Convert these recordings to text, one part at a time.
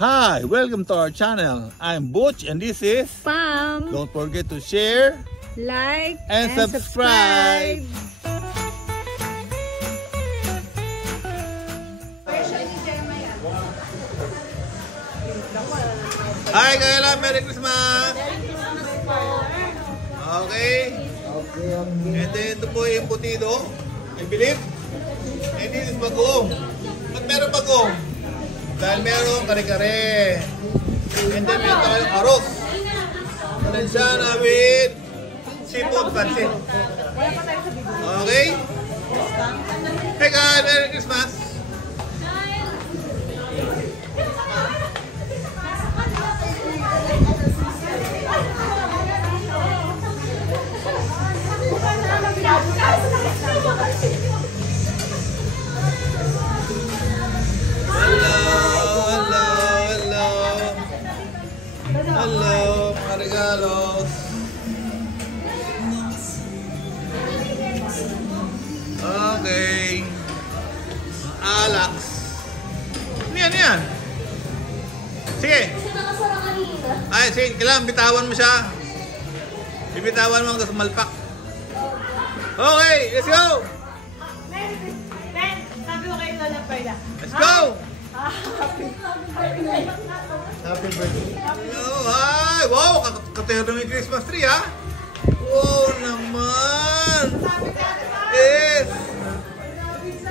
Hi, welcome to our channel. I'm Butch and this is Pam. Don't forget to share, Like, and subscribe. Hi Kayla, Merry Christmas! Okay. And then ito po yung putido. I believe. And this is bagoong. Ba't meron bagoong? Dahil meron kare-kare. And then meron tayong arroz. Kalensana with seafood pancit. Okay? Hey guys, Merry Christmas! Hello, mga regalos. Okay. Alex. Ano yan? Sige. Ay, sige. Kailangan bitawan mo siya. Bibitawan mo hanggang sumalpak. Okay, let's go! Let's go! Happy birthday. Oh, hi! Wow! Katero may Christmas tree, ha? Wow naman! Yes!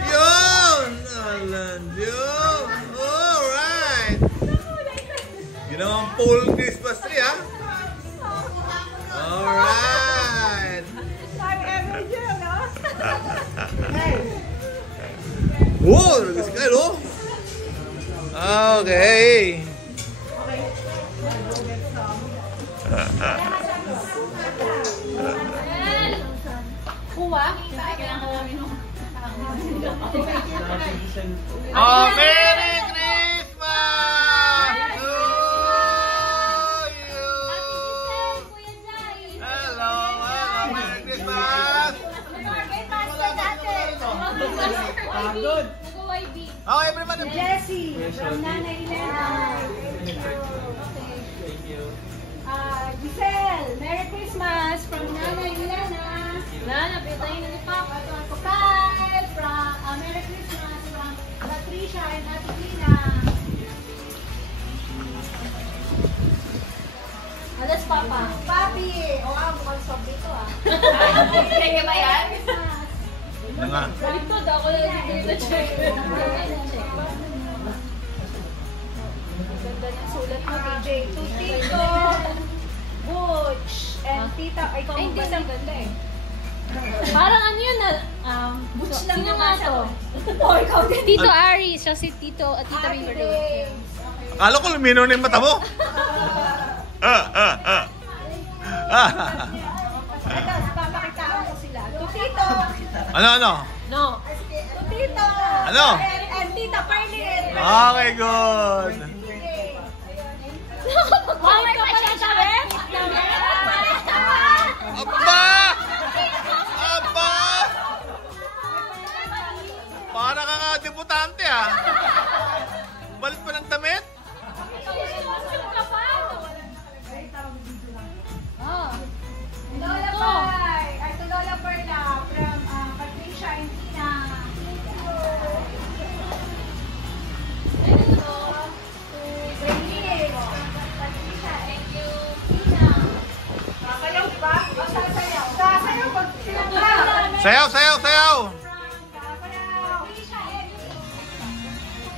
Yun! Alam yun! Alright! Yun naman full Christmas tree, ha? Alright! Wow! Nagkasi ka, no? Okay. Oh, Merry Christmas to you. Hello, Merry Christmas. Good. Oh, everybody. Jessie from Nana Elena. Thank you. Giselle, Merry Christmas from Nana Elena. Nana, pitayin na ni Papa. Kyle from Merry Christmas from Patricia and Ate Lina. Alas, Papa. Papi, mukhang sob dito Kaya ba yan? Ano nga? Baliktad ako na dito check. Ganda ng sulat mo, PJ. To Tito, Butch, and Tita. Ay, ikaw Ay, hindi maganda. ganda eh. Parang ano yun na, Butch lang sino naman nga to? Oh, ikaw din. Tito Ari, siya si Tito at Tita Happy River. days. Akala ko lumino na yung mata mo. Tapos, papakitaan ko sila. To Tito. Ano? No. To Tito. Ano? And Tita Parlin. Okay, good. Mami ka pala siya, eh? Aba! Aba! Para ka nga debutante, ah. Balit pa ng damit? Lola Pai. Ay, to Lola Perla from Patricia and Tina. To Grace from Patricia and Tina. Sasayaw, di ba? O, sasayaw. Sasayaw pag sinaglaban. Sayaw, sayaw, sayaw! Patricia and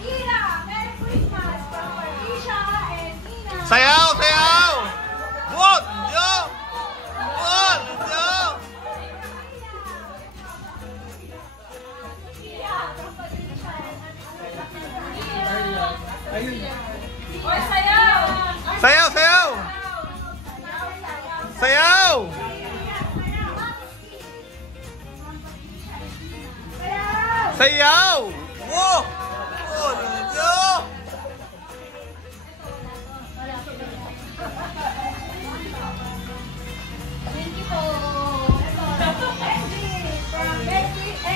Tina. Merry Christmas from Patricia and Tina. Sayaw, sayaw! What? Yo! What? Yo! Sayaw, sayaw! Sayaw! Sayaw! Wow! Oh, yo!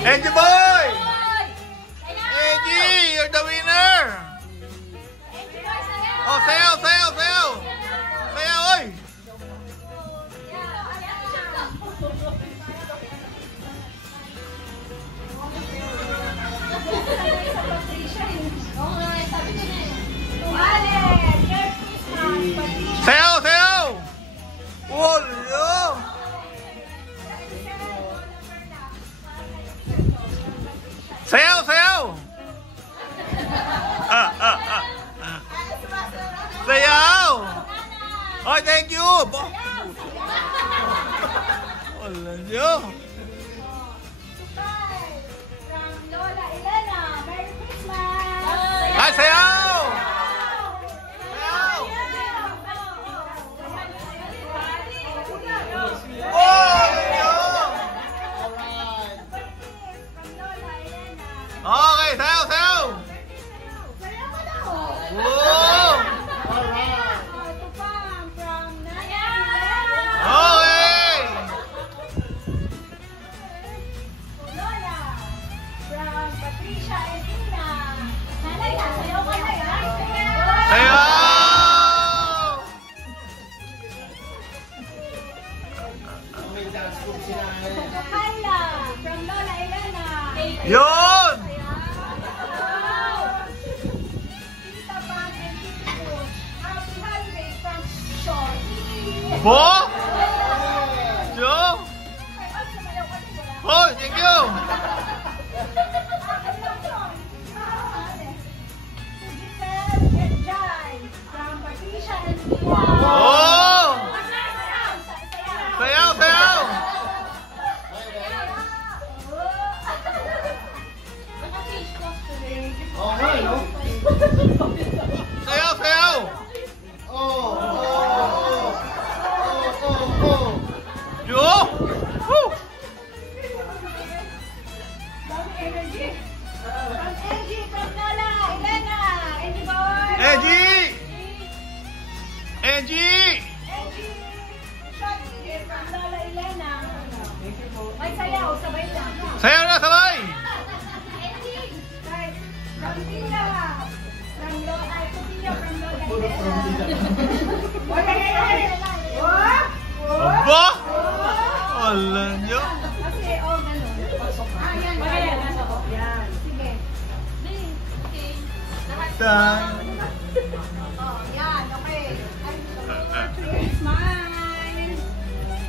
Angie boy! Angie, you're the winner! Enjoy, Oh, sayaw, sayaw, sayaw. Sayaw, oy. Sayaw, sayaw. Wala. Sayaw, sayaw. Sayaw. Oh, thank you. Wala niyo. From Lola Elena. Merry Christmas! Ay, sayaw. Okay, sayaw, sayaw. Whoa. Okay. From Patricia and Tina. Nanay, sayaw ka na yan. Sayaw. Kyla, from Lola Elena. Yun. Tita Pam and Tita Coach. Happy holiday from Shorty. Po? Yo. Ay, sumayaw ka din, wala. Oh, thank you. Giselle and Jai, from Patricia and Tina. Oh. Sayaw, sayaw. Sayaw, sayaw. Yo. Woo. Energy. From Angie, from Lola, Elena, Angie boy. Angie. Angie. Angie, Shorty, from Lola Elena. May sayaw, sabay lang. Sayaw na, sabay. Angie, right, from Tina, from Lola, ay, Tina, from Lola Elena. What? Aba. Wala niyo. Kasi, oh, ganun. Yan. Yan. Sige. Oh, yan. Okay. Smile.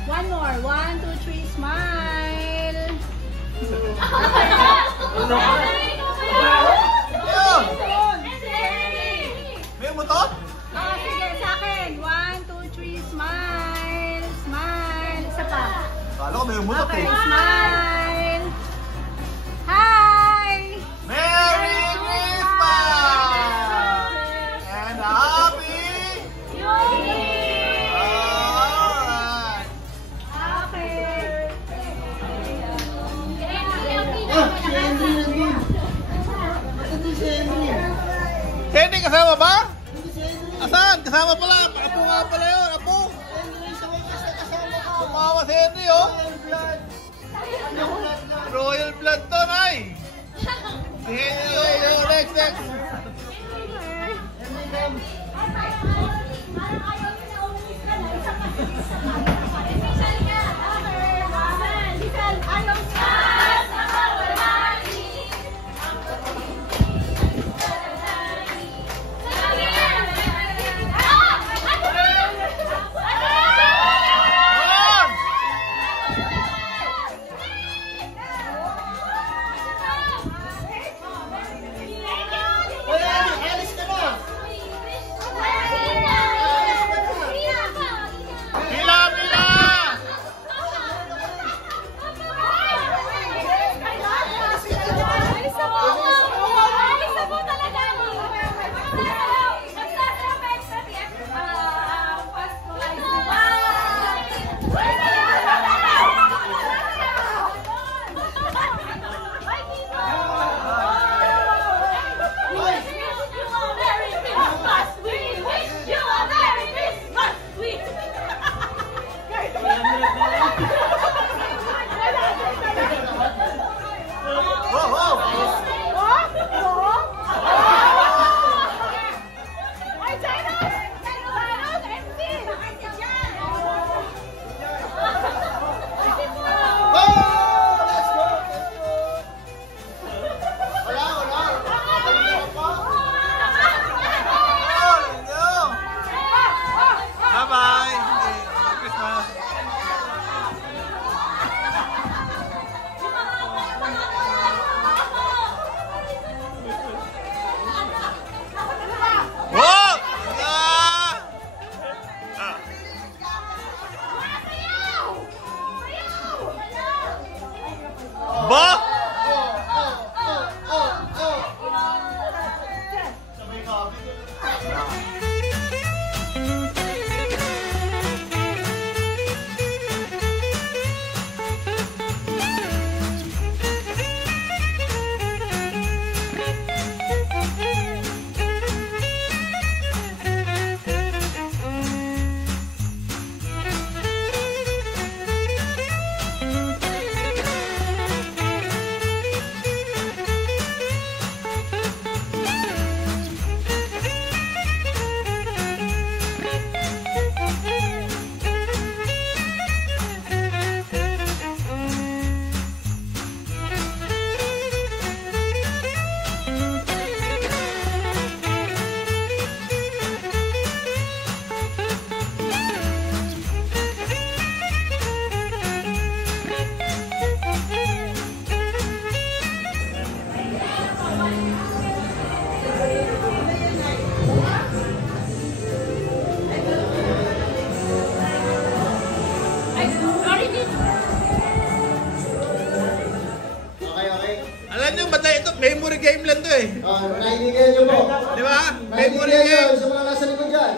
One more. 1, 2, 3, smile. Yun. May motor? Oh, sige, sa akin. 1, 2, 3, smile. Smile. Isa pa. Kala ko may motor Okay, eh. smile. Hi! Merry Christmas! And happy! Alright! Okay. Sandy, kasama ba? Asan? Kasama pala. Apo nga pala yun. Apo. Kumawa si Henry, oh. Royal blood to, Nay. Si Henry, oh. Next, next. Come on! Alam nyo, ba't ito? Memory game lang to eh. Naibigay niyo po. Di ba? Memory Naibigay niyo game. sa mga nasa likod dyan.